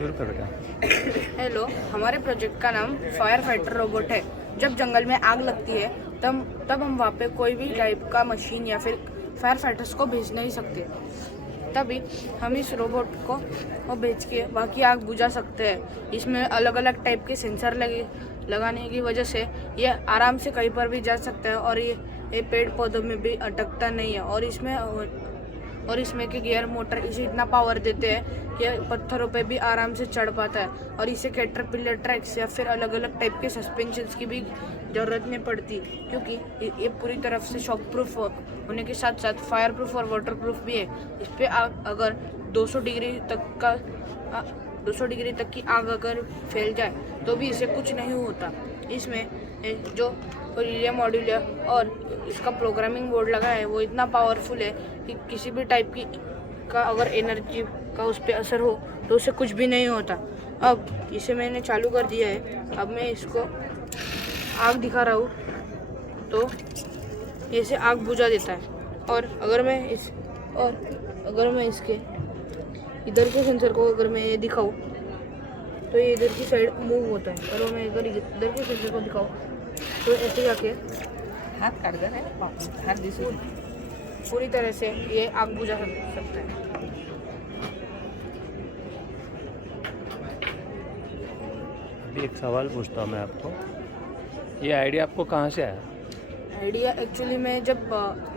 शुरू कर बेटा। हेलो, हमारे प्रोजेक्ट का नाम फायर फाइटर रोबोट है। जब जंगल में आग लगती है तब हम वहाँ पे कोई भी टाइप का मशीन या फिर फायर फाइटर्स को भेज नहीं सकते। तभी हम इस रोबोट को भेज के वहाँ की आग बुझा सकते हैं। इसमें अलग अलग टाइप के सेंसर लगाने की वजह से ये आराम से कहीं पर भी जा सकता है और ये पेड़ पौधों में भी अटकता नहीं है। और इसमें के गियर मोटर इसे इतना पावर देते हैं कि पत्थरों पे भी आराम से चढ़ पाता है। और इसे कैटरपिलर ट्रैक्स या फिर अलग अलग टाइप के सस्पेंशंस की भी ज़रूरत नहीं पड़ती, क्योंकि ये पूरी तरफ से शॉक प्रूफ होने के साथ साथ फायर प्रूफ और वाटर प्रूफ भी है। इस पर अगर 200 डिग्री तक की आग अगर फैल जाए तो भी इसे कुछ नहीं होता। इसमें जो रिले मॉड्यूल है और इसका प्रोग्रामिंग बोर्ड लगा है वो इतना पावरफुल है कि किसी भी टाइप का अगर एनर्जी का उस पर असर हो तो उसे कुछ भी नहीं होता। अब इसे मैंने चालू कर दिया है। अब मैं इसको आग दिखा रहा हूँ तो ऐसे आग बुझा देता है। और अगर मैं इसके इधर के सेंसर को अगर मैं ये दिखाऊँ तो ये इधर की साइड मूव होता है। और मैं अगर इधर के सेंसर को दिखाऊँ तो ऐसे जाके हाथ कारगर है, हाथ दिसू पूरी तरह से ये आग बुझा सकता है। अभी एक सवाल पूछता हूँ मैं आपको, ये आइडिया आपको कहाँ से आया? आइडिया एक्चुअली मैं जब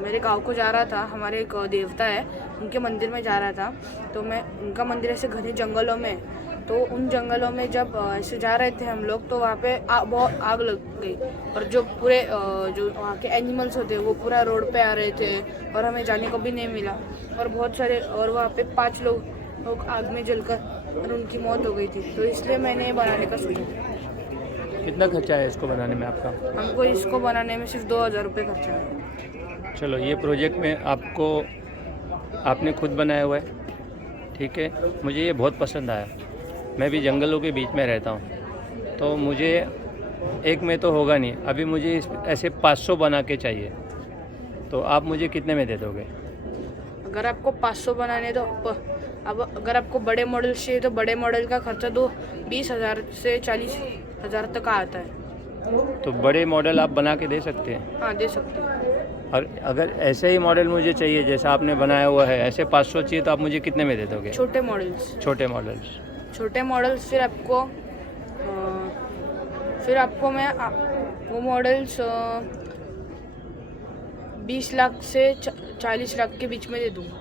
मेरे गांव को जा रहा था, हमारे एक देवता है उनके मंदिर में जा रहा था, तो मैं उनका मंदिर ऐसे घने जंगलों में, तो उन जंगलों में जब ऐसे जा रहे थे हम लोग तो वहाँ पे बहुत आग लग गई। और जो पूरे जो वहाँ के एनिमल्स होते हैं वो पूरा रोड पे आ रहे थे और हमें जाने को भी नहीं मिला। और बहुत सारे और वहाँ पे 5 लोग आग में जलकर और उनकी मौत हो गई थी। तो इसलिए मैंने ये बनाने का सोचा। कितना खर्चा है इसको बनाने में आपका? हमको इसको बनाने में सिर्फ 2000 रुपये खर्चा है। चलो, ये प्रोजेक्ट में आपने खुद बनाया हुआ है, ठीक है। मुझे ये बहुत पसंद आया। मैं भी जंगलों के बीच में रहता हूँ, तो मुझे एक में तो होगा नहीं। अभी मुझे ऐसे 500 बना के चाहिए, तो आप मुझे कितने में दे दोगे? अगर आपको 500 बनाने तो अब अगर आपको बड़े मॉडल चाहिए तो बड़े मॉडल का खर्चा तो 20,000 से 40,000 तक आता है। तो बड़े मॉडल आप बना के दे सकते हैं? हाँ, दे सकते हैं। और अगर ऐसे ही मॉडल मुझे चाहिए जैसा आपने बनाया हुआ है, ऐसे 500 चाहिए, तो आप मुझे कितने में दे दोगे? छोटे मॉडल्स छोटे मॉडल्स फिर आपको मैं वो मॉडल्स 20 लाख से 40 लाख के बीच में दे दूँगा।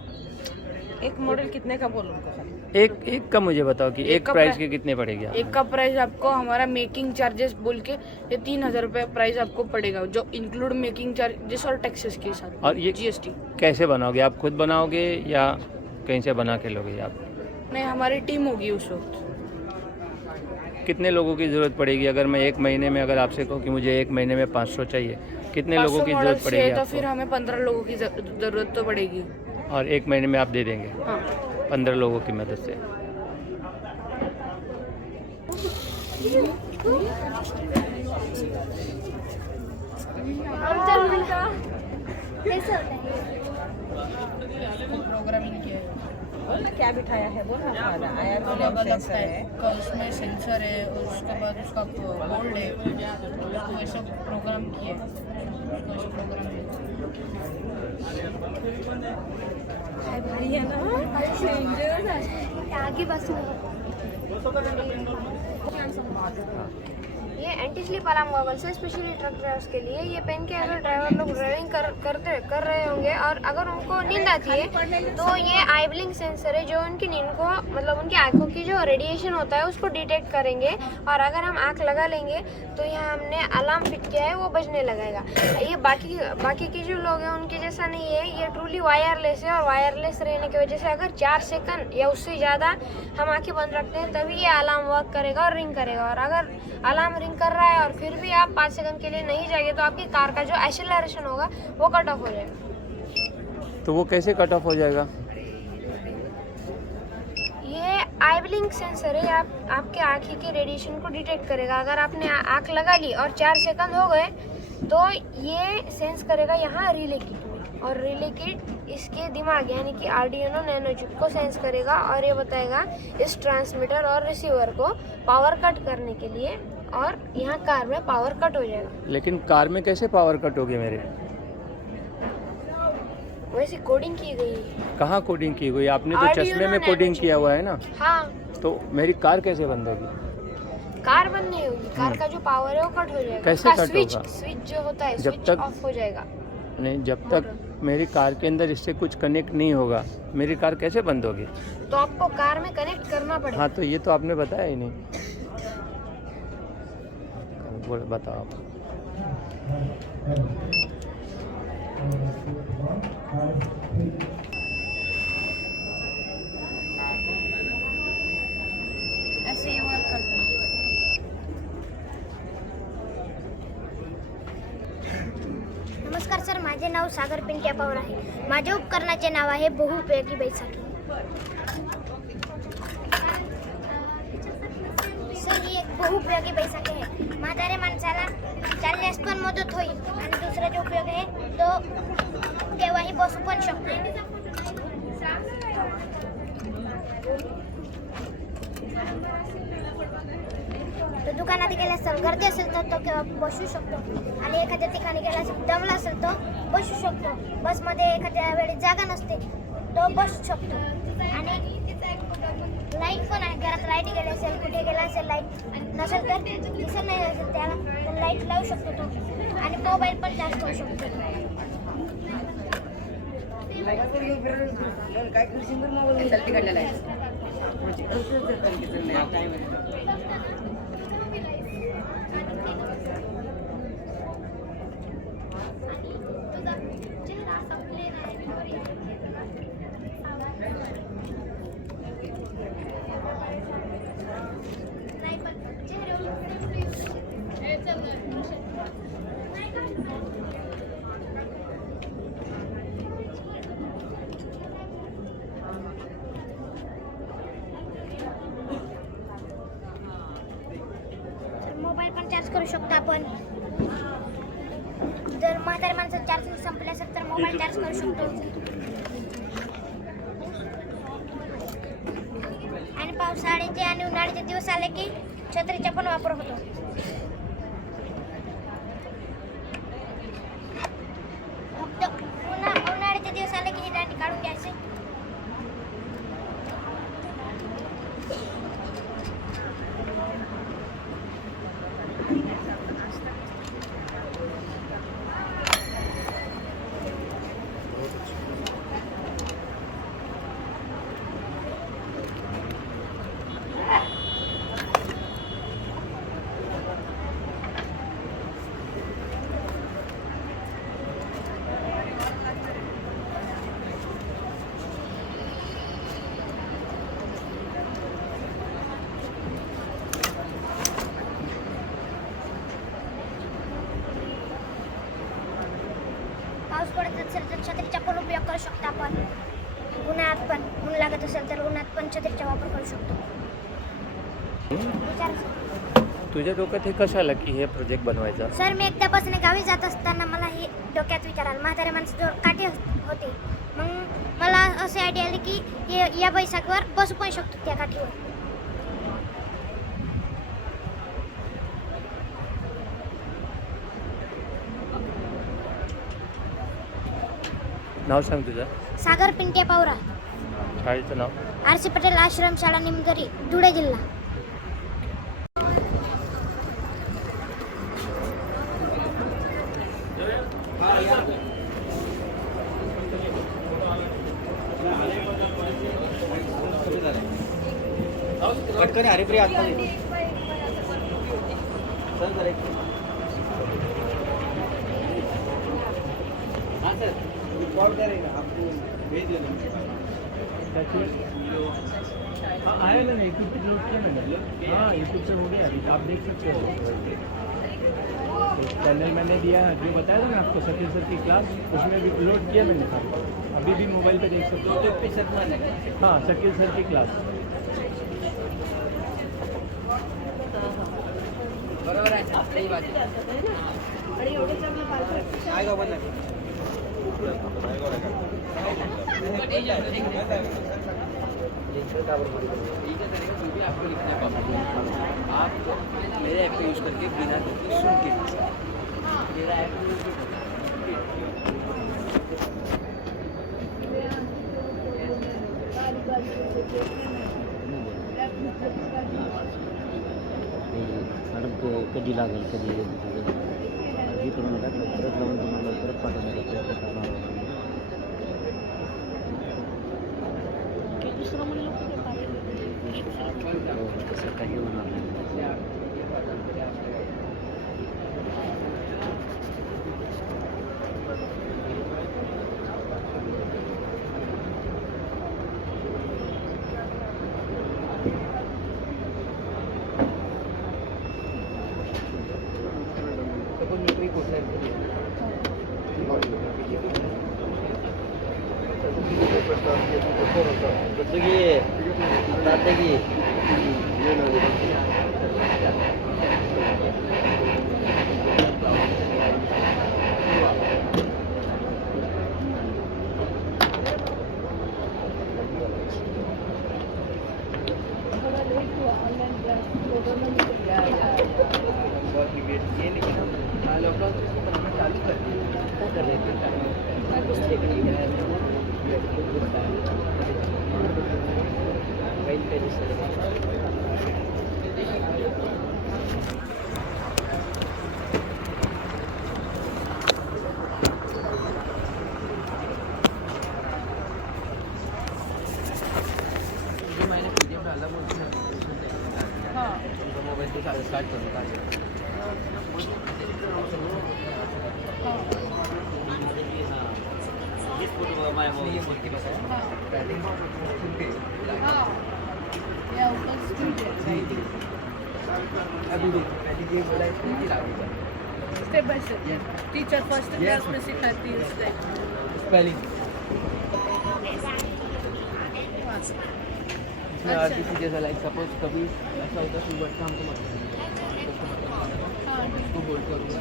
एक मॉडल कितने का बोलो उनको? एक का मुझे बताओ कि एक प्राइस के कितने पड़ेगी? एक का प्राइस आपको हमारा मेकिंग चार्जेस बोल के ये 3,000 रुपये प्राइस आपको पड़ेगा, जो इंक्लूड मेकिंग चार्जेस और टैक्सेस के साथ। और ये GST। कैसे बनाओगे? आप खुद बनाओगे या कहीं से बना के लोगे आप? नहीं, हमारी टीम होगी उस वक्त। कितने लोगों की ज़रूरत पड़ेगी? अगर मैं एक महीने में अगर आपसे कहूँ कि मुझे एक महीने में 500 चाहिए, कितने लोगों की ज़रूरत पड़ेगी तो आपको? फिर हमें 15 लोगों की ज़रूरत तो पड़ेगी। और एक महीने में आप दे देंगे? हाँ। 15 लोगों की मदद से। प्रोग्रामिंग किया है। बोल ना क्या बिठाया है, बोल ना। आया तो अलग अलग सेंसर है। टाइप का उसमें सेंसर है और उसके बाद उसका बोर्ड है, उसको ऐसा प्रोग्राम किया है। भाई है ना, आगे बस ये एंटी स्लिप अलार्म गॉगल्स है स्पेशली ट्रक ड्राइवर्स के लिए। ये पहन के अगर ड्राइवर लोग ड्राइविंग कर रहे होंगे और अगर उनको नींद आती है तो ये आई ब्लिंक सेंसर है जो उनकी नींद को, मतलब उनकी आंखों की जो रेडिएशन होता है उसको डिटेक्ट करेंगे। और अगर हम आंख लगा लेंगे तो यहाँ हमने अलार्म फिट किया है, वो बजने लगेगा। ये बाकी के जो लोग हैं उनके जैसा नहीं है, ये ट्रूली वायरलेस है। और वायरलेस रहने की वजह से अगर 4 सेकंड या उससे ज़्यादा हम आंखें बंद रखते हैं तभी ये अलार्म वर्क करेगा और रिंग करेगा। और अगर अलार्म रिंग कर रहा है और फिर भी आप 5 सेकंड के लिए नहीं जाएंगे तो आपकी कार का जो एक्सेलरेशन होगा वो कट ऑफ हो जाएगा। तो वो कैसे कट ऑफ हो जाएगा? ये आई ब्लिंक सेंसर है, आपके आँखी के रेडिएशन को डिटेक्ट करेगा। अगर आपने आँख लगा ली और 4 सेकंड हो गए तो ये सेंस करेगा यहाँ रिले किट में, और रिले किट इसके दिमाग यानी कि आर्डिनो नैनो चिप को सेंस करेगा और ये बताएगा इस ट्रांसमीटर और रिसीवर को पावर कट करने के लिए, और यहाँ कार में पावर कट हो जाएगा। लेकिन कार में कैसे पावर कट होगी मेरे? वैसे कोडिंग की गई है। कहाँ कोडिंग की हुई? आपने तो Arduino चश्मे में Nano कोडिंग chip किया हुआ है ना, हाँ, तो मेरी कार कैसे बंद होगी? कार बंद नहीं होगी, कार का जो पावर है वो कट हो जाएगा। कैसे उसका कट स्विच होगा? स्विच जो होता है जब स्विच तक- ऑफ हो जाएगा। नहीं, जब तक मेरी कार के अंदर इससे कुछ कनेक्ट नहीं होगा मेरी कार कैसे बंद होगी? तो आपको कार में कनेक्ट करना पड़ेगा। हाँ, तो ये तो आपने बताया ही नहीं। बोल बताओ आप। ऐसे ये वर्क करता है। नमस्कार सर, माझे नाव सागर पिंट्या पवार आहे. माझ्या उपकरणाचे नाव आहे बहुउपयोगी बैसाखी. सर, ही एक बहुउपयोगी बैसाखी आहे. म्हाताऱ्या माणसाला चालण्यास पण मदत होईल आणि दुसरा जो उपयोग आहे तो केव्हाही बसू पण शकतो. तो दुकानात गेला असेल, गर्दी असेल तर तो केव्हा बसू शकतो आणि एखाद्या ठिकाणी गेला असेल, दमला असेल तो बसू शकतो. बसमध्ये एखाद्या वेळी जागा नसते तो बसू शकतो. आणि लाईट पण आहे, घरात लाईट गेली असेल, कुठे गेला असेल, लाईट नसेल तर दिसत नाही असेल त्याला तर लाईट लावू शकतो तो. आणि मोबाईल पण चार्ज करू शकतो. मोबाईल पण चार्ज करू शकतो आपण. जर म्हाताऱ्या माणसाचं चार्जिंग संपले असेल तर मोबाईल चार्ज करू शकतो. आणि पावसाळ्याचे आणि उन्हाळ्याचे दिवस आले की छत्रीचा पण वापर होतो. फक्त उन्हाळ्याचे दिवस आले की ही दांडी काढून घ्यायचे. पाऊस पडत असेल तर छत्रीचा पण उपयोग करू शकतो आपण. उन्हाळ्यात पण ऊन लागत असेल तर उन्हात पण छत्रीचा वापर करू शकतो. विचार सर. तुझ्या डोक्यात हे कसं आलं की हे प्रोजेक्ट बनवायचा? सर, मी एकदा बसने गावी जात असताना मला हे डोक्यात विचार आला. म्हाताऱ्या माणसाजवळ काठी होती. मग मला असे आयडिया आली की या बैसाखीवर बसू पण शकतो त्या काठीवर. नाव सांग तुझं. सागर पिंट्या पवार, शाळेचं नाव? आर.सी. पटेल आश्रमशाळा निमजरी, धुळे जिल्हा. पटकन हरिप्रिया आता सर सर एक हाँ सर कॉल करेगा आपको भेज देना. हाँ आया मैंने यूट्यूब पे लोड किया मैंने. हाँ यूट्यूब पे हो गया अभी आप देख सकते हो. चैनल मैंने दिया जो बताया था ना आपको शकील सर की क्लास, उसमें भी अपलोड किया मैंने. अभी भी मोबाइल पे देख सकते हो. यूट्यूब पे सर है. हाँ शकील सर की क्लास. बरोबर आहे. सही बात आहे. आएगा बंद. आप मेरे ऐप का यूज़ करके बिना देखे सुन के मेरा ऐप मॅडम कधी लागेल कधी अर्जी करून नका परत लावून तुम्हाला परत पाठवण्याचा प्रयत्न करणार हो तसं काही होणार नाही कसं घे तात्या घे स्टार्ट करूँ step by step teacher first class में सिखाती है स्पेलिंग इसमें आरटीसी जैसा लाइक सपोज कभी ऐसा होता है वर्ड का हमको मतलब उसको बोल करूँगा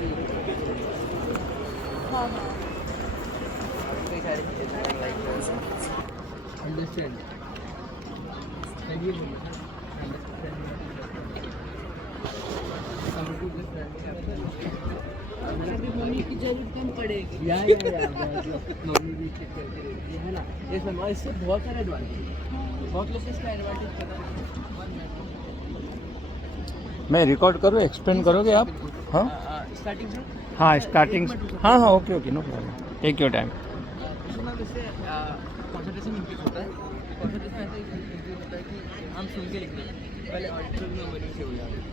कई सारी चीज़ें लाइक अंडरस्टैंड अभी मम्मी की जरूरत कम पड़ेगी मम्मी भी चेक करके रहती है ना ये समझ इससे बहुत सारे एडवांटेज बहुत लोग इसका एडवांटेज पता नहीं। मैं रिकॉर्ड करूँ एक्सप्लेन करोगे आप हाँ स्टार्टिंग से हाँ स्टार्टिंग हाँ हाँ okay okay no problem take your time इससे कॉन्सेंट्रेशन इंक्रीज होता है कॉन्सेंट्रेशन ऐसे इंक्रीज होता है कि हम सुन के लिखते हैं पहले ऑडिटरी मेमोरी से हो जाते हैं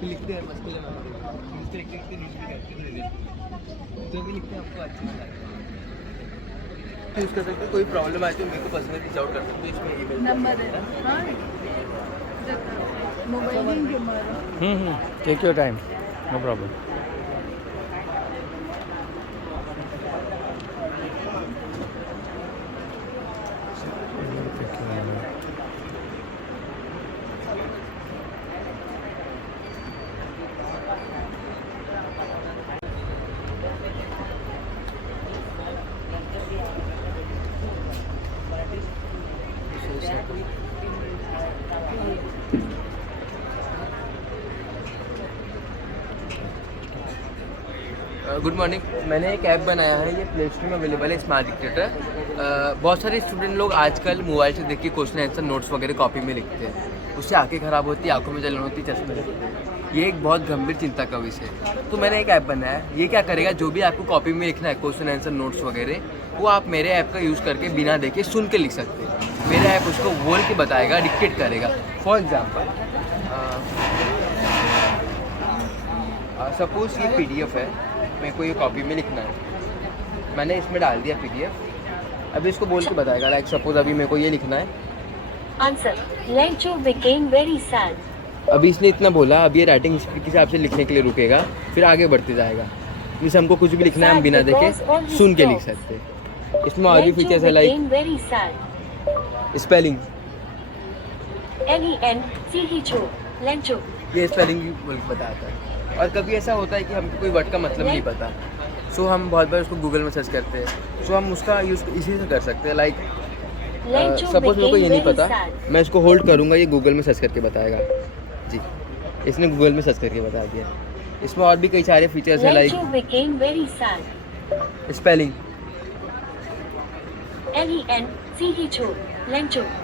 फिर लिखते हैं मस्कुलर मेमोरी लिखते लिखते लिखते रीड भी करते हैं जो भी लिखते हैं हमको अच्छा लगता है यूज़ कर सकते हैं कोई प्रॉब्लम आए तो मेरे को पर्सनली रीच आउट कर सकते हो इसमें ईमेल नंबर है हाँ mobile take your time no problem good morning मैंने एक ऐप बनाया है ये प्ले स्टोर में अवेलेबल है स्मार्ट डिक्टेटर बहुत सारे स्टूडेंट लोग आजकल मोबाइल से देख के क्वेश्चन आंसर नोट्स वगैरह कॉपी में लिखते हैं उससे आंखें ख़राब होती है आंखों में जलन होती है चश्मे लगते हैं ये एक बहुत गंभीर चिंता का विषय है तो मैंने एक ऐप बनाया है ये क्या करेगा जो भी आपको कॉपी में लिखना है क्वेश्चन आंसर नोट्स वगैरह वो आप मेरे ऐप का यूज़ करके बिना देखे सुन के लिख सकते हैं मेरा ऐप उसको बोल के बताएगा डिक्टेट करेगा फॉर एग्जाम्पल सपोज ये PDF है मेरे को ये कॉपी में लिखना है मैंने इसमें डाल दिया PDF अभी इसको बोल के बताएगा लाइक सपोज अभी मेरे को ये लिखना है Answer. Lencho became very sad. अभी इसने इतना बोला अभी ये राइटिंग स्पीड के हिसाब से लिखने के लिए रुकेगा फिर आगे बढ़ते जाएगा जैसे हमको कुछ भी लिखना है हम बिना देखे सुन के लिख सकते हैं इसमें और भी Lencho फीचर्स है like became very sad. Spelling Lencho. Lencho. ये स्पेलिंग भी बोल के बताता है और कभी ऐसा होता है कि हमको कोई वर्ड का मतलब नहीं पता सो हम बहुत बार उसको गूगल में सर्च करते हैं, सो हम उसका यूज़ इसी से कर सकते हैं। लाइक सपोज मेरे को ये नहीं पता, मैं इसको होल्ड करूँगा, ये गूगल में सर्च करके बताएगा। जी, इसने गूगल में सर्च करके बता दिया। इसमें और भी कई सारे फीचर्स हैं, लाइक स्पेलिंग,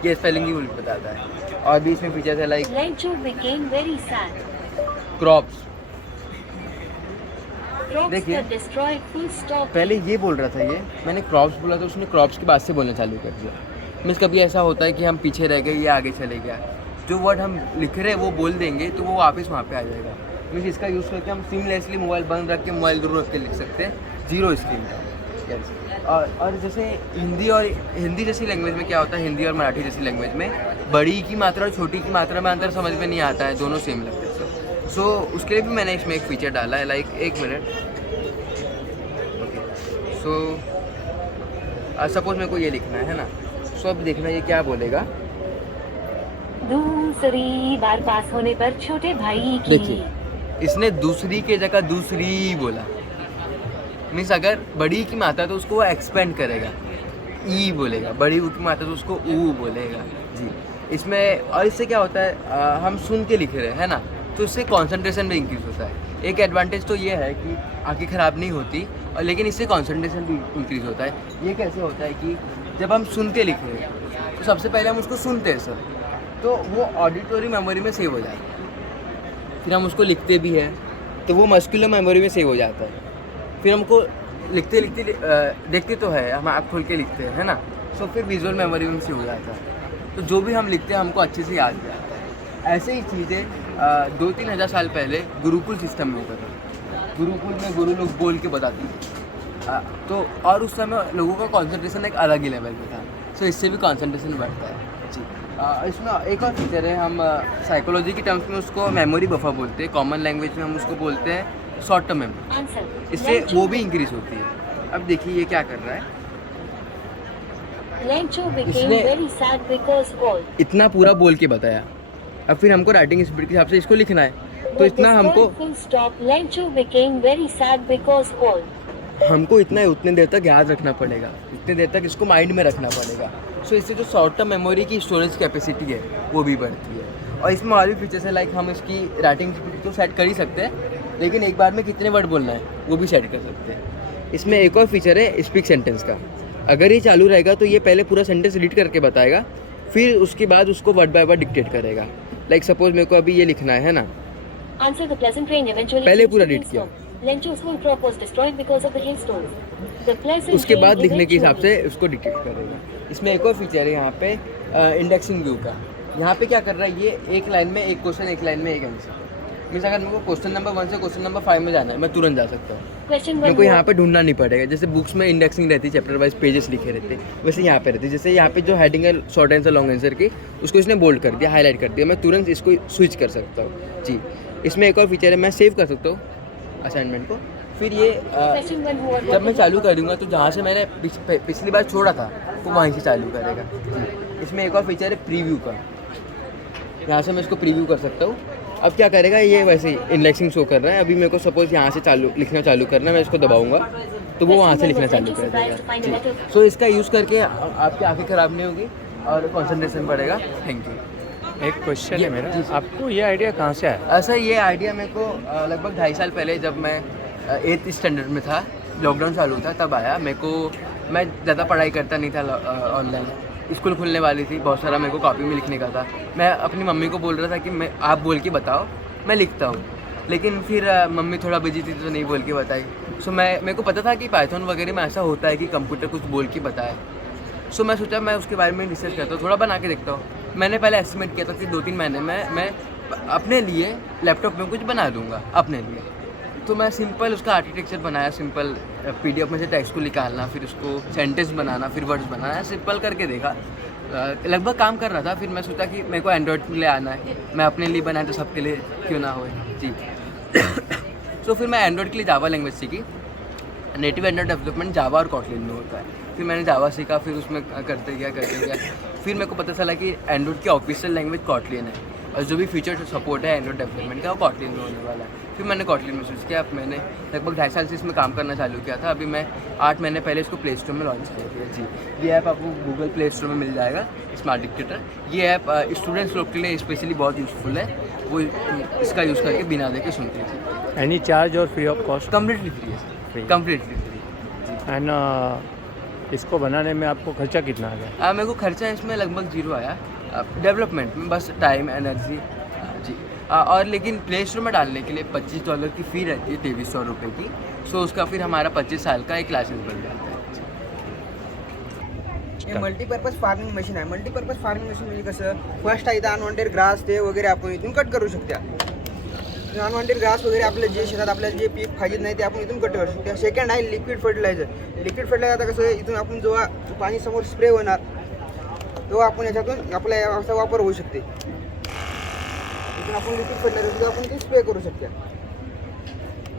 ये स्पेलिंग ही बताता है। और भी इसमें फीचर्स है लाइक क्रॉप्स। देखिए पहले ये बोल रहा था, ये मैंने क्रॉप्स बोला तो उसने क्रॉप्स के बाद से बोलना चालू कर दिया। मीन्स कभी ऐसा होता है कि हम पीछे रह गए, ये आगे चले गया, जो वर्ड हम लिख रहे हैं वो बोल देंगे तो वो वापस वहाँ पे आ जाएगा। मीन्स इसका यूज़ करके हम सीमलेसली मोबाइल बंद रख के मोबाइल दूर रख के लिख सकते हैं, 0 स्क्रीन का। और जैसे हिंदी जैसी लैंग्वेज में क्या होता है, हिंदी और मराठी जैसी लैंग्वेज में बड़ी की मात्रा और छोटी की मात्रा में अंतर समझ में नहीं आता है, दोनों सेम लगते हैं। सो उसके लिए भी मैंने इसमें एक फ़ीचर डाला है, लाइक 1 मिनट। सो सपोज मेरे को ये लिखना है ना, सो अब देखना ये क्या बोलेगा। दूसरी बार पास होने पर छोटे भाई की। देखिए इसने दूसरी के जगह दूसरी बोला। मीन्स अगर बड़ी की मात्रा तो उसको वो एक्सपेंड करेगा, ई बोलेगा, बड़ी की मात्रा तो उसको ऊ बोलेगा। जी, इसमें और इससे क्या होता है, हम सुन के लिख रहे हैं ना, तो इससे कंसंट्रेशन भी इंक्रीज़ होता है। एक एडवांटेज तो ये है कि आंखें ख़राब नहीं होती, और लेकिन इससे कंसंट्रेशन भी इंक्रीज़ होता है। ये कैसे होता है कि जब हम सुन के लिख रहे हैं तो सबसे पहले हम उसको सुनते हैं सर, तो वो ऑडिटरी मेमोरी में सेव हो जाता है। फिर हम उसको लिखते भी हैं तो वो मस्कुलर मेमोरी में सेव हो जाता है। फिर हमको लिखते लिखते देखते तो है, हम आँख खोल के लिखते हैं, है ना, सो फिर विजुअल मेमोरी में सेव हो जाता है। तो जो भी हम लिखते हैं हमको अच्छे से याद रहता है। ऐसे ही चीज़ें 2-3 हज़ार साल पहले गुरुकुल सिस्टम में होता था। गुरुकुल में गुरु लोग बोल के बताते थे, तो और उस समय लोगों का कंसंट्रेशन एक अलग ही लेवल पे था। सो इससे भी कंसंट्रेशन बढ़ता है। जी, इसमें एक और फीचर है, हम साइकोलॉजी की टर्म्स में उसको मेमोरी बफर बोलते हैं, कॉमन लैंग्वेज में हम उसको बोलते हैं शॉर्ट टर्म मेमोरी। इससे वो भी इंक्रीज होती है। अब देखिए ये क्या कर रहा है, इसने इतना पूरा बोल के बताया। अब फिर हमको राइटिंग स्पीड के हिसाब से इसको लिखना है, तो इतना हमको इतना उतने देर तक याद रखना पड़ेगा, इतने देर तक इसको माइंड में रखना पड़ेगा। सो इससे जो शॉर्ट टर्म मेमोरी की स्टोरेज कैपेसिटी है वो भी बढ़ती है। और इसमें और भी फीचर्स है, लाइक हम इसकी राइटिंग स्पीड तो सेट कर ही सकते हैं, लेकिन एक बार में कितने वर्ड बोलना है वो भी सेट कर सकते हैं। इसमें एक और फीचर है स्पीक सेंटेंस का। अगर ये चालू रहेगा तो ये पहले पूरा सेंटेंस रीड करके बताएगा, फिर उसके बाद उसको वर्ड बाय वर्ड डिक्टेट करेगा। लाइक सपोज मेरे को अभी ये लिखना है ना, पहले पूरा रीड किया, उसके बाद लिखने के हिसाब से उसको डिक्टेट करेगा। इसमें एक और फीचर है यहाँ पे इंडेक्सिंग व्यू का। यहाँ पे क्या कर रहा है, ये एक लाइन में एक क्वेश्चन, एक लाइन में एक आंसर। मीन्स अगर मेरे को क्वेश्चन नंबर 1 से क्वेश्चन नंबर 5 में जाना है, मैं तुरंत जा सकता हूँ, मेरे को यहाँ पे ढूंढना नहीं पड़ेगा। जैसे बुक्स में इंडेक्सिंग रहती है, चैप्टर वाइज पेजेस लिखे रहते हैं, वैसे यहाँ पे रहती है। जैसे यहाँ पे जो हेडिंग है शॉर्ट आंसर लॉन्ग आंसर की, उसको इसने बोल्ड कर दिया, हाईलाइट कर दिया, मैं तुरंत इसको स्विच कर सकता हूँ। जी, इसमें एक और फीचर है, मैं सेव कर सकता हूँ असाइनमेंट को। फिर ये जब मैं चालू करूँगा तो जहाँ से मैंने पिछली बार छोड़ा था तो वहीं से चालू करेगा। इसमें एक और फीचर है प्रीव्यू का, यहाँ से मैं इसको प्रीव्यू कर सकता हूँ। अब क्या करेगा, ये वैसे ही इंडेक्सिंग शो कर रहा है। अभी मेरे को सपोज यहाँ से लिखना चालू करना है, मैं इसको दबाऊंगा तो वो वहाँ से लिखना चालू कर देगा। सो इसका यूज़ करके आपकी आंखें ख़राब नहीं होगी और कंसंट्रेशन बढ़ेगा। Thank you. एक क्वेश्चन है मेरा, आपको ये आइडिया कहाँ से आया? ऐसा ये आइडिया मेरे को लगभग 2.5 साल पहले, जब मैं 8th स्टैंडर्ड में था, लॉकडाउन चालू था, तब आया मेरे को। मैं ज़्यादा पढ़ाई करता नहीं था, ऑनलाइन स्कूल खुलने वाली थी, बहुत सारा मेरे को कॉपी में लिखने का था। मैं अपनी मम्मी को बोल रहा था कि आप बोल के बताओ, मैं लिखता हूँ। लेकिन फिर मम्मी थोड़ा बिजी थी तो नहीं बोल के बताई। सो मेरे को पता था कि पाइथन वगैरह में ऐसा होता है कि कंप्यूटर कुछ बोल के बताए। सो मैं सोचा मैं उसके बारे में रिसर्च करता हूँ, थोड़ा बना के देखता हूँ। मैंने पहले एस्टिमेट किया था कि 2-3 महीने में मैं अपने लिए लैपटॉप में कुछ बना दूँगा अपने लिए। तो मैं सिंपल उसका आर्किटेक्चर बनाया, सिंपल PDF में से टेक्स्ट को निकालना, फिर उसको सेंटेंस बनाना, फिर वर्ड्स बनाना, सिंपल करके देखा, लगभग काम कर रहा था। फिर मैं सोचा कि मेरे को एंड्रॉयड के लिए आना है, मैं अपने लिए बनाया तो सबके लिए क्यों ना हो। जी सो फिर मैं एंड्रॉयड के लिए जावा लैंग्वेज सीखी। नेटिव एंड्रॉयड डेवलपमेंट जावा और कॉटलिन में होता है। फिर मैंने जावा सीखा, फिर उसमें करते गया। फिर मेरे को पता चला कि एंड्रॉयड की ऑफिशियल लैंग्वेज कॉटलिन है। और जो भी फीचर सपोर्ट है एंड्रॉइड डेवलपमेंट का वो कॉटलिन में होने वाला है। फिर मैंने कॉटलिन में चूज़ किया। अब मैंने लगभग 2.5 साल से इसमें काम करना चालू किया था। अभी मैं 8 महीने पहले इसको प्ले स्टोर में लॉन्च किया था। जी, ये ऐप आपको गूगल प्ले स्टोर में मिल जाएगा, स्मार्ट डिक्टेटर। ये ऐप स्टूडेंट्स लोग के लिए स्पेशली बहुत यूज़फुल है, वो इसका यूज़ करके बिना देखे सुनते हैं। एनी चार्ज और free of cost? Completely free है Free. Sir, completely free. And इसको बनाने में आपको खर्चा कितना आ गया? मेरे को खर्चा इसमें लगभग 0 आया डेवलपमेंट में, बस टाइम एनर्जी जी। और लेकिन प्ले स्टोर में डालने के लिए $25 की फ़ी रहती है, 2300 रुपये की। सो उसका फिर हमारा 25 साल का एक लाइसेंस बन जाता है। हे मल्टीपर्पज फार्मिंग मशीन आहे. मल्टीपर्पज फार्मिंग मशीन म्हणजे कसं, फर्स्ट आहे इथं अनवॉन्टेड ग्रास ते वगैरे आपण इथून कट करू शकता. अनवॉन्टेड ग्रास वगैरे आपलं जे शेतात आपल्याला जे पीक पाहिजे नाही ते आपण इथून कट करू शकतो. सेकंड आहे लिक्विड फर्टिलायझर. लिक्विड फर्टिलायझर आता कसं आहे, इथून आपण जेव्हा पाणी समोर स्प्रे होणार तेव्हा आपण याच्यातून आपला याचा वापर होऊ शकते. इथून आपण लिक्विड फर्टिलायझर आपण ते स्प्रे करू शकतो.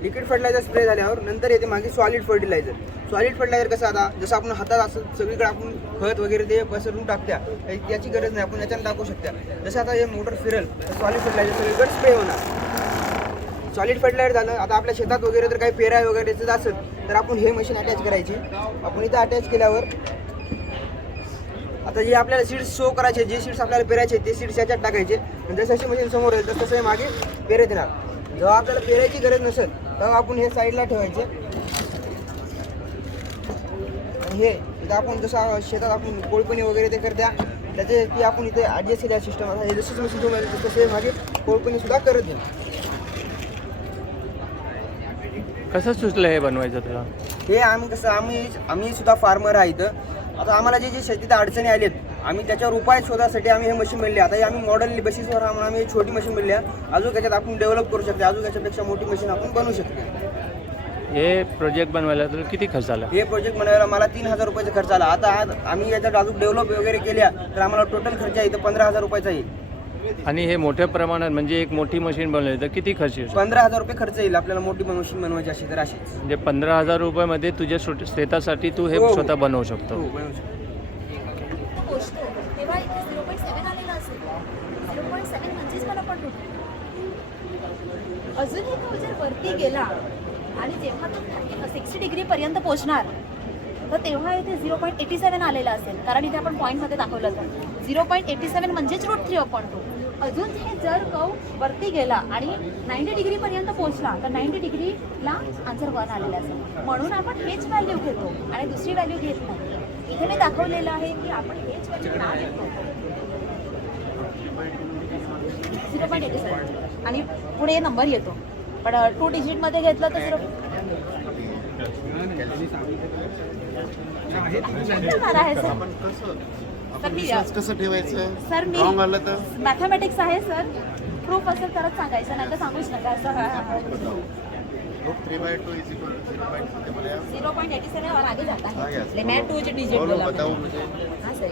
लिक्विड फर्टिलायझर स्प्रे झाल्यावर नंतर येते मागे सॉलिड फर्टिलायझर. सॉलिड फर्टिलायझर कसं, आता जसं आपण हातात असं सगळीकडे आपण खत वगैरे ते पसरून टाकत्या, त्याची गरज नाही, आपण याच्यानं टाकू शकता. जसं आता हे मोटर फिरल तर सॉलिड फर्टिलायझर सगळीकडे स्प्रे होणार. सॉलिड फर्टिलायझर झालं. आता आपल्या शेतात वगैरे जर काही पेराय वगैरे असेल तर आपण हे मशीन अटॅच करायची. आपण इथं अटॅच केल्यावर आता जे आपल्याला सीड्स शो करायचे, जे सीड्स आपल्याला पेरायचे ते सीड्स याच्यात टाकायचे. जसं अशी मशीन समोर येईल तसं हे मागे पेरत येणार. जेव्हा आपल्याला पेरायची गरज नसेल तेव्हा आपण हे साईडला ठेवायचे. हे इथं आपण जसं शेतात आपण कोळपणी वगैरे ते करत्या त्याचे ती आपण इथे ॲडजस्ट केल्या सिस्टम. हे जसंच मशीन ठेवलं तसं हे मागे कोळपणीसुद्धा करत येईल. कसं सुचलं हे बनवायचं तुला? हे आम्ही कसं आम्ही सुद्धा फार्मर आहे इथं. आता आम्हाला जे शेतीत अडचणी आलेत आम्ही त्याच्यावर उपाय शोधासाठी आम्ही हे मशीन मिळले. आता हे आम्ही मॉडेल बेसिसवर आम्ही ही छोटी मशीन मिळली आहे. अजून त्याच्यात आपण डेव्हलप करू शकतो, अजून याच्यापेक्षा मोठी मशीन आपण बनवू शकतो. हे प्रोजेक्ट बनवायला तुला किती खर्च आला? हे प्रोजेक्ट बनवायला मला 3000 रुपयाचा खर्च आला. आता आम्ही याच्यात अजून डेव्हलप वगैरे केल्या तर आम्हाला टोटल खर्च आहे इथं 15,000 रुपयाचा येईल. आणि हे मोठ्या प्रमाणात म्हणजे एक मोठी मशीन बनवली तर किती खर्च येईल? 15,000 रुपये खर्च येईल आपल्याला मोठी मशीन बनवायची अशी तर अशीच. म्हणजे 15,000 रुपयामध्ये तुझ्या शेतासाठी तू हे हो. स्वतः बनवू शकतो. हो, बनवू शकतो. पोचतो तेव्हा इथे 0.7 आलेलं असेल. 0.7 म्हणजेच मला पण अजूनही तो जर वरती गेला आणि जेव्हा तो 60 डिग्रीपर्यंत पोचणार तर तेव्हा इथे 0.87 आलेलं असेल. कारण इथे आपण पॉईंटमध्ये दाखवलं तर 0.87 म्हणजेच √3/2. अजून हे जर कर्व वरती गेला आणि 90 डिग्रीपर्यंत पोहोचला तर 90 डिग्रीला आन्सर 1 आलेला असेल. म्हणून आपण हेच व्हॅल्यू घेतो आणि दुसरी व्हॅल्यू घेत नाही. इथे मी दाखवलेलं आहे की आपण हेच व्हॅल्यू का घेतो 0.87 आणि पुढे नंबर येतो. पण 2 डिजिटमध्ये घेतलं तर आहे सर. कसं ठेवायचं सर मी रॉंग आलं तर मॅथमॅटिक्स आहे सर. प्रूफ असेल तरच सांगायचं, नाही तर सांगूच नका. असं 3/2 0.87 और आगे जाता हाँ, है. yes. मैं 2 डिजिट बोलो बोला. बताओ मुझे. हाँ सर,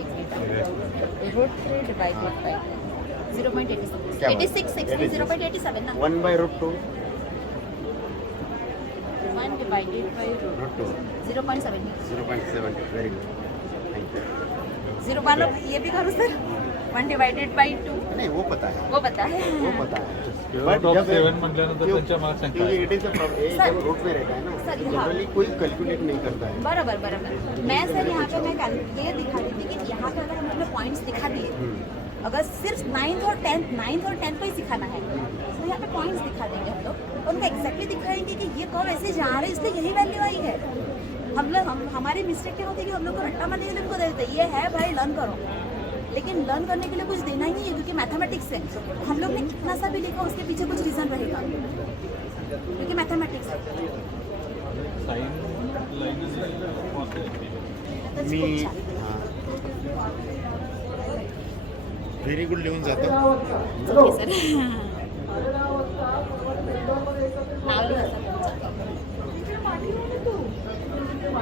√3 डिवाइडेड बाय 0.86 क्या 86 16 0.87 ना. 1/√2 1 divided by √2 0.7 0.70. Very good, thank you. 0 वाला ये भी करूँ सर. 1 डिवाइडेड बाय 2 नहीं वो पता है, वो पता है. वो पता है. बट जब 7 म्हटल्यानंतर त्यांच्या मार्क्स इट इज जब रूट में रहता है ना, सर, जनरली कोई कैलकुलेट नहीं करता है. बराबर बराबर. मैं सर यहाँ पे ये दिखा रही थी कि यहाँ पे अगर हम अपने पॉइंट्स दिखा दिए, अगर सिर्फ 9th और 10th को ही सिखाना है तो यहाँ पे पॉइंट्स दिखा देंगे हम लोग. उनको एग्जैक्टली दिखाएंगे कि ये कर्व ऐसे जा रहे हैं इसलिए यही वैल्यू आई है. हमारी मिस्टेक क्या होती है कि हम लोग को रट्टा मारने के लिए उनको दे देते हैं, ये है भाई लर्न करो. लेकिन लर्न करने के लिए कुछ देना ही नहीं है क्योंकि मैथमेटिक्स है. हम लोग ने कितना सा भी लिखा उसके पीछे कुछ रीज़न रहेगा क्योंकि मैथमेटिक्स है. मी व्हेरी गुड लिहून जातो. Okay sir. नाव लिहा सर. Good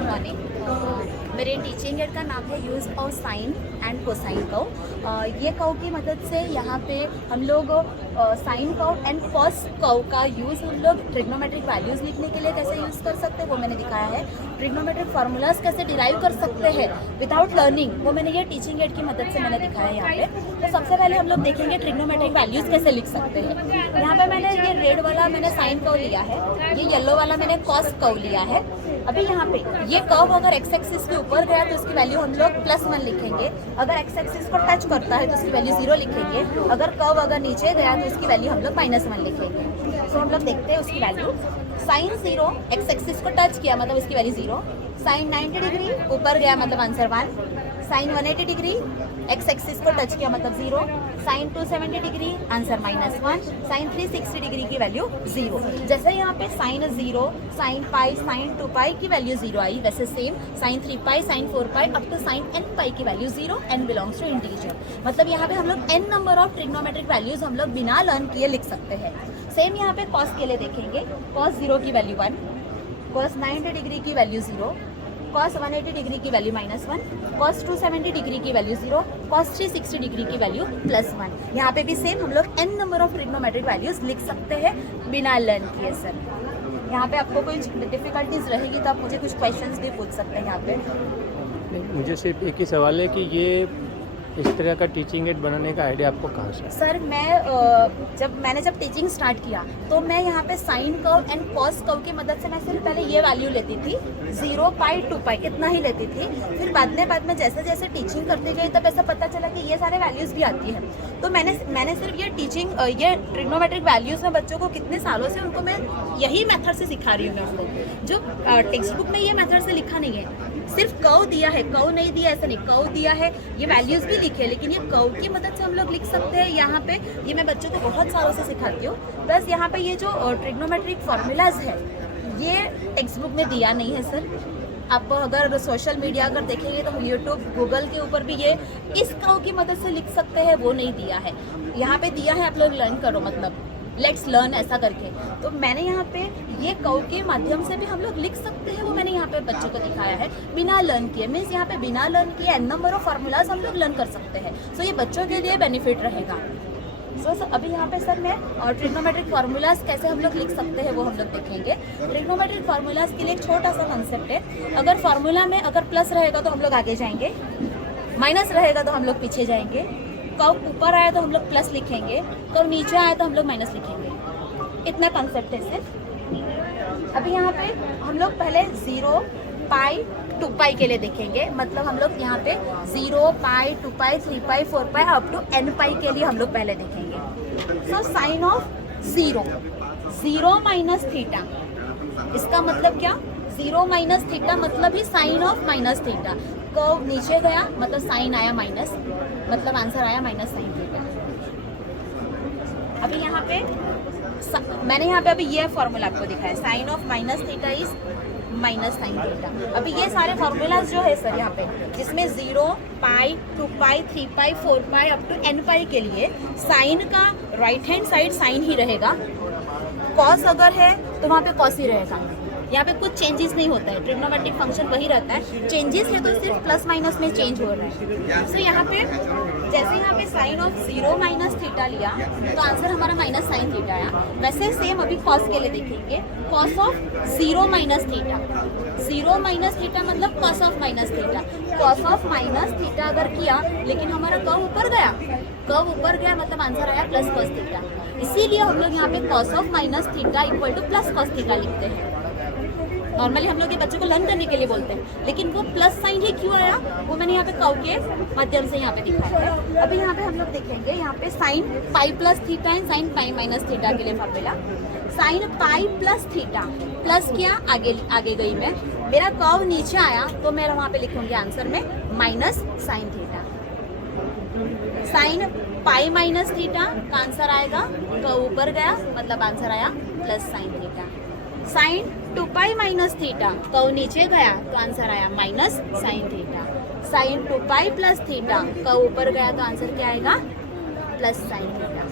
morning. मेरे टीचिंग एड का नाम है use of sine and cosine curve. ये कर्व की मदद से यहाँ पे हम लोग sine curve and cos curve का यूज़ हम लोग ट्रिग्नोमेट्रिक वैल्यूज़ लिखने के लिए कैसे यूज़ कर सकते हैं वो मैंने दिखाया है। ट्रिग्नोमेट्रिक फार्मूलाज कैसे डिराइव कर सकते हैं विदाउट लर्निंग वो मैंने ये टीचिंग एड की मदद से मैंने दिखाया है यहाँ पे। तो सबसे पहले हम लोग देखेंगे ट्रिग्नोमेट्रिक वैल्यूज़ कैसे लिख सकते हैं। यहाँ पे मैंने ये रेड वाला मैंने साइन कर्व लिया है, ये येलो वाला मैंने कॉस कर्व लिया है। अभी यहाँ पे ये कर्व अगर एक्स एक्सिस के ऊपर गया तो उसकी वैल्यू हम लोग +1 लिखेंगे, अगर एक्स एक्सिस को टच करता है तो उसकी वैल्यू 0 लिखेंगे, अगर कर्व अगर नीचे गया तो उसकी वैल्यू हम लोग -1 लिखेंगे। तो हम लोग देखते हैं उसकी वैल्यू। साइन 0 एक्स एक्सिस को टच किया मतलब इसकी वैल्यू 0, साइन 90 डिग्री ऊपर गया मतलब answer 1, sine 180 degree X axis को टच किया मतलब 0, sine 270 degree answer -1, sine 360 degree की वैल्यू 0। जैसे यहाँ पे sine 0, sine pi, sine 2 pi की वैल्यू 0 आई, वैसे same sine 3 pi, sine 4 pi up to sine n pi की value 0, n belongs to integer. मतलब यहाँ पे हम लोग n number of trigonometric values हम लोग बिना लर्न किए लिख सकते हैं। सेम यहाँ पे कॉस के लिए देखेंगे, कॉस 0 की वैल्यू 1, कॉस 90 डिग्री की वैल्यू 0, कॉस 180 डिग्री की वैल्यू -1, कॉस 270 डिग्री की वैल्यू 0, कॉस 360 डिग्री की वैल्यू +1। यहाँ पे भी सेम हम लोग n number of trigonometric values लिख सकते हैं बिना लर्न किए। सर यहाँ पे आपको कोई डिफिकल्टीज रहेगी तो आप मुझे कुछ क्वेश्चंस भी पूछ सकते हैं यहाँ पे। नहीं, मुझे सिर्फ एक ही सवाल है कि ये इस तरह का टीचिंग एड बनाने का आइडिया आपको कहाँ से? सर मैंने जब टीचिंग स्टार्ट किया तो मैं यहाँ पे sign curve and cos curve की मदद से मैं सिर्फ पहले ये वैल्यू लेती थी 0 पाई 2 पाई इतना ही लेती थी। फिर बाद में जैसे जैसे टीचिंग करती गई तब ऐसा पता चला कि ये सारे वैल्यूज़ भी आती है। तो मैंने सिर्फ ये ट्रिग्नोमेट्रिक वैल्यूज़ में बच्चों को कितने सालों से उनको मैं यही मेथड से सिखा रही हूँ मैं उनको। जो टेक्स्ट बुक में ये मेथड से लिखा नहीं है, सिर्फ कर्व दिया है, कर्व नहीं दिया ऐसा नहीं, कर्व दिया है, ये वैल्यूज़ भी लिखे, लेकिन ये कर्व की मदद से हम लोग लिख सकते हैं। यहाँ पे ये मैं बच्चों को बहुत सालों से सिखाती हूँ। प्लस यहाँ पे ये जो ट्रिग्नोमेट्रिक फार्मूलाज है ये टेक्स्ट बुक में दिया नहीं है सर। आप अगर सोशल मीडिया अगर देखेंगे तो यूट्यूब गूगल के ऊपर भी ये इस कर्व की मदद से लिख सकते हैं, वो नहीं दिया है। यहाँ पे दिया है आप लोग लर्न करो, मतलब लेट्स लर्न ऐसा करके। तो मैंने यहाँ पे ये कर्व के माध्यम से भी हम लोग लिख सकते हैं, वो मैंने यहाँ पे बच्चों को दिखाया है बिना लर्न किए। मीन्स यहाँ पे बिना लर्न किए n नंबर ऑफ फार्मूलाज हम लोग लर्न कर सकते हैं। सो ये बच्चों के लिए बेनिफिट रहेगा। सो अभी यहाँ पे सर मैं ट्रिग्नोमेट्रिक फार्मूलाज कैसे हम लोग लिख सकते हैं वो हम लोग देखेंगे। ट्रिग्नोमेट्रिक फार्मूलाज के लिए एक छोटा सा कंसेप्ट है। अगर फार्मूला में अगर प्लस रहेगा तो हम लोग आगे जाएंगे, माइनस रहेगा तो हम लोग पीछे जाएंगे, कर्व ऊपर आया तो हम लोग प्लस लिखेंगे, कर्व नीचे आया तो हम लोग माइनस लिखेंगे। इतना कंसेप्ट है सिर्फ। अभी यहाँ पे हम लोग पहले 0 पाई 2 पाई के लिए देखेंगे। मतलब हम लोग यहाँ पे 0 pi 2 pi 3 pi 4 pi up to n pi के लिए हम लोग पहले देखेंगे। So sine of 0 minus theta, इसका मतलब क्या? 0 माइनस थीटा मतलब ही sine of minus theta. Curve नीचे गया मतलब साइन आया माइनस, मतलब आंसर आया माइनस साइन थीटा। अभी यहाँ पे मैंने यहाँ पे अभी ये फॉर्मूला आपको दिखाया, sine of minus theta is minus sine theta. अभी ये सारे फॉर्मूलाज जो है सर यहाँ पे, जिसमें 0 pi 2 pi 3 pi 4 pi up to n pi के लिए साइन का राइट हैंड साइड साइन ही रहेगा, कॉस अगर है तो वहाँ पे कॉस ही रहेगा। यहाँ पे कुछ चेंजेस नहीं होता है, ट्रिग्नोमेट्रिक फंक्शन वही रहता है। चेंजेस है तो सिर्फ प्लस माइनस में चेंज हो रहा है। सो यहाँ पे जैसे यहाँ पे साइन ऑफ 0 माइनस थीटा लिया तो आंसर हमारा माइनस साइन थीटा आया। वैसे सेम अभी कॉस के लिए देखेंगे, cos of 0 minus theta. 0 minus theta मतलब cos of minus theta. Cos of minus theta अगर किया लेकिन हमारा कर्व ऊपर गया मतलब आंसर आया प्लस कॉस थीटा। इसीलिए हम लोग यहाँ पे cos of minus theta equal two plus cos theta लिखते हैं। नॉर्मली हम लोग ये बच्चों को लर्न करने के लिए बोलते हैं, लेकिन वो प्लस साइन ही क्यों आया वो मैंने यहाँ पे कर्व के माध्यम से यहाँ पे दिखाया है। अभी यहाँ पे हम लोग देखेंगे, यहाँ पे साइन पाई प्लस थीटा है, साइन पाई माइनस थीटा के लिए formula. Sine pi plus theta, plus किया आगे गई मैं, मेरा कर्व नीचे आया तो मैं वहाँ पे लिखूंगी आंसर में minus sine theta. Sine pi minus theta का आंसर आएगा, कर्व ऊपर गया मतलब आंसर आया plus sine theta. Sine 2 pi minus theta, curve नीचे गया तो आंसर आया minus sine theta. Sine 2 pi plus theta, curve ऊपर गया तो आंसर क्या आएगा? Plus sine theta.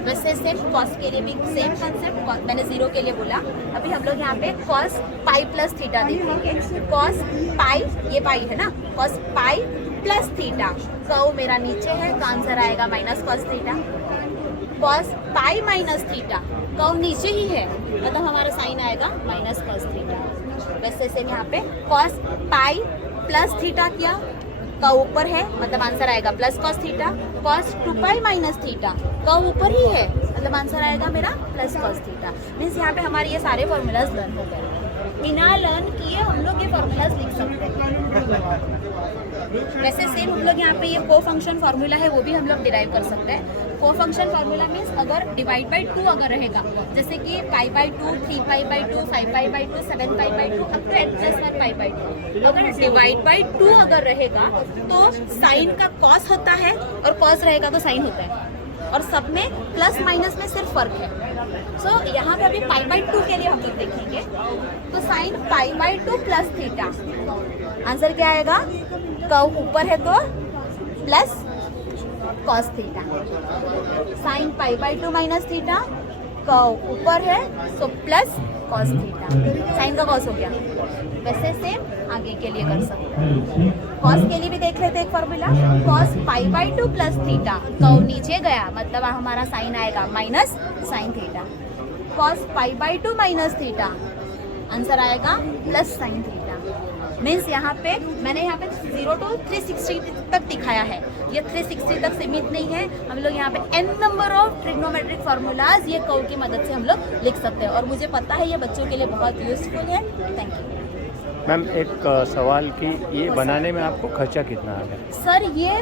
वैसे सेम कॉस के लिए भी सेम कंसेप्ट, मैंने 0 के लिए बोला। अभी हम लोग यहाँ पे कॉस पाई प्लस थीटा देखेंगे। कॉस पाई, ये पाई है ना, cos pi plus theta, curve मेरा नीचे है, का आंसर आएगा minus cos theta. Cos pi minus theta, curve नीचे ही है, मतलब हमारा साइन आएगा माइनस कॉस थीटा। वैसे सेम यहाँ पे कॉस पाई प्लस थीटा किया, कर्व ऊपर है, मतलब आंसर आएगा plus cos theta. Cos 2 pi minus theta, curve ऊपर ही है, मतलब आंसर आएगा मेरा प्लस कॉस थीटा। मीन्स यहाँ पे हमारे ये सारे फॉर्मूलाज लर्न हो गए। बिना लर्न किए हम लोग ये फॉर्मूलाज लिख सकते हैं। वैसे सेम हम लोग यहाँ पे ये को फंक्शन फार्मूला है वो भी हम लोग डिराइव कर सकते हैं। को फंक्शन फार्मूला मीन्स अगर डिवाइड बाई 2 अगर रहेगा, जैसे कि pi by 2, 3 pi by 2, 5 pi by 2, 7 pi by 2 up to n+1 pi by 2, अगर डिवाइड बाई 2 अगर रहेगा तो साइन का कॉस होता है और कॉस रहेगा तो साइन होता है, और सब में प्लस माइनस में सिर्फ फर्क है। सो यहाँ पे अभी पाई बाई 2 के लिए हम लोग देखेंगे, तो sine pi by 2 plus theta, answer क्या आएगा, कर्व ऊपर है तो plus cos theta. Sine pi by 2 minus theta, curve ऊपर है तो प्लस कॉस थीटा, साइन का कॉस हो गया। वैसे सेम आगे के लिए कर सकते हैं। कॉस के लिए भी देख लेते हैं एक formula, cos pi by 2 plus theta, curve नीचे गया, मतलब हमारा साइन आएगा minus sine theta. Cos pi by 2 minus theta, answer आएगा प्लस साइन थीटा। मीन्स यहाँ पे मैंने यहाँ पे 0 to 360 तक दिखाया है, ये 360 तक सीमित नहीं है। हम लोग यहाँ पे n number of trigonometric formulas ये कर्व की मदद से हम लोग लिख सकते हैं, और मुझे पता है ये बच्चों के लिए बहुत यूजफुल है। Thank you ma'am. एक सवाल कि ये बनाने में आपको खर्चा कितना आ गया? सर ये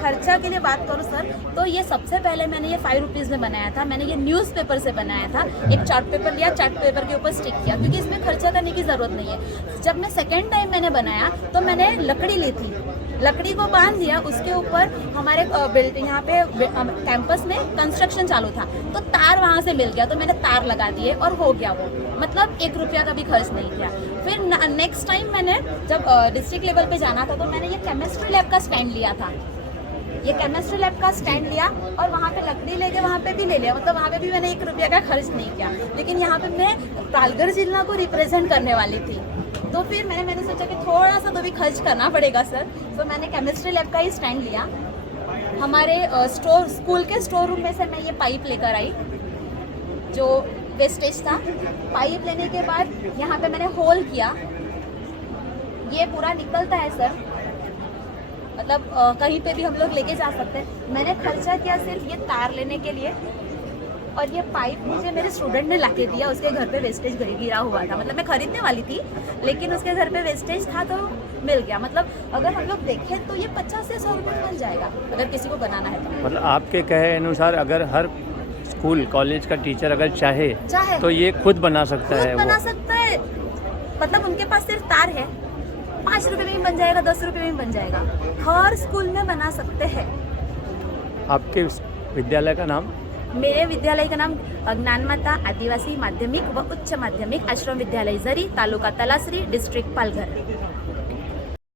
खर्चा के लिए बात करूँ सर, तो ये सबसे पहले मैंने ये 5 रुपीज़ में बनाया था। मैंने ये न्यूज़पेपर से बनाया था, एक चार्ट पेपर लिया, चार्ट पेपर के ऊपर स्टिक किया, क्योंकि इसमें खर्चा करने की ज़रूरत नहीं है। जब मैं सेकेंड टाइम मैंने बनाया तो मैंने लकड़ी ली थी, लकड़ी को बांध दिया, उसके ऊपर हमारे बिल्डिंग यहाँ पे कैंपस में कंस्ट्रक्शन चालू था, तो तार वहाँ से मिल गया, तो मैंने तार लगा दिए और हो गया वो, मतलब 1 रुपया का भी खर्च नहीं किया। फिर नेक्स्ट टाइम मैंने जब डिस्ट्रिक्ट लेवल पे जाना था तो मैंने ये केमिस्ट्री लैब का स्टैंड लिया था, ये केमिस्ट्री लैब का स्टैंड लिया और वहाँ पे लकड़ी लेके वहाँ पे भी ले लिया, मतलब वहाँ पे भी मैंने 1 रुपया का खर्च नहीं किया। लेकिन यहाँ पे मैं पालघर जिला को रिप्रेजेंट करने वाली थी, तो फिर मैंने सोचा कि थोड़ा सा तो भी खर्च करना पड़ेगा सर, तो मैंने केमिस्ट्री लैब का ही स्टैंड लिया। हमारे स्कूल के स्टोर रूम में से मैं ये पाइप लेकर आई, जो वेस्टेज था। पाइप लेने के बाद यहाँ पे मैंने होल किया, ये पूरा निकलता है सर, मतलब कहीं पे भी हम लोग लेके जा सकते हैं। मैंने खर्चा किया सिर्फ ये तार लेने के लिए, और ये पाइप मुझे मेरे स्टूडेंट ने लाके दिया, उसके घर पे वेस्टेज गिरा हुआ था, मतलब मैं खरीदने वाली थी लेकिन उसके घर पे वेस्टेज था तो मिल गया। मतलब अगर हम लोग देखें तो ये 50 से 100 रुपये मिल जाएगा अगर किसी को बनाना है तो। मतलब आपके कहे अनुसार अगर हर स्कूल कॉलेज का टीचर अगर चाहे तो ये खुद बना सकता है, बना सकता है, मतलब उनके पास सिर्फ तार है, 5 रुपये में भी बन जाएगा, 10 रुपये में भी बन जाएगा, हर स्कूल में बना सकते हैं। आपके विद्यालय का नाम? मेरे विद्यालय का नाम ज्ञानमाता आदिवासी माध्यमिक व उच्च माध्यमिक आश्रम विद्यालय जरी, तालुका तलासरी, डिस्ट्रिक्ट पालघर।